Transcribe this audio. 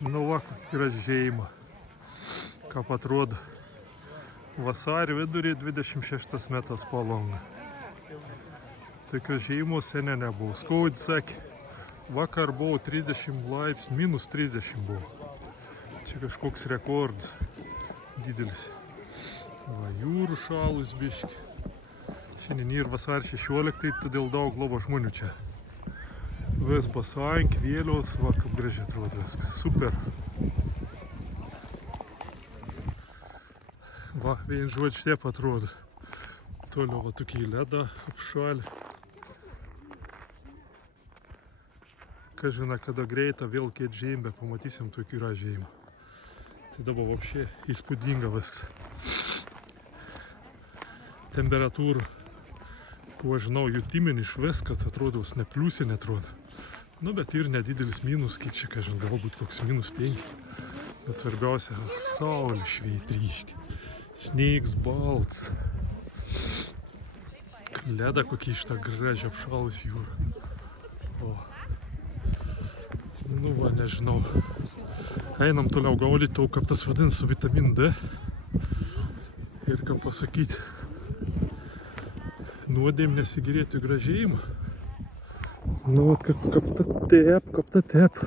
Nu va, yra žeima. Kaip atrodo. Vasarį vidurį 26 metras palonga. Tokios žeimos seniai nebuvo. Skaudį sakė, vakar buvo 30 laipsnių, minus 30 buvo. Čia kažkoks rekordas didelis. Va, jūrų šalus biški. Šiandien ir vasarį 16, todėl daug labai žmonių čia. Vis basank, vėliaus, va, kaip gražiai atrodo viskas. Super. Va, vien žodžiu taip atrodo. Toliau va tokį ledą apšalį. Kas žina, kada greitą vėl kiet žemę, pamatysim tokį yra žemę. Tai dabar vapšė įspūdinga viskas. Temperatūra, kuo žinau, jutiminį iš viskas atrodo, ne pliusinė atrodo. Nu, bet ir nedidelis minus, kiek čia, ką žinau, galbūt koks minus 5. Bet svarbiausia, saulė šveit ryškiai. Sniegs balts. Leda kokia iš tą gražią apšalus jūrą. O. Nu va, nežinau. Einam toliau gaudyti to, kaip tas vadins, su vitaminu D. Ir ką pasakyti. Nuodėm nesigirėti gražėjimą. Nu, vat, kaip ta tep.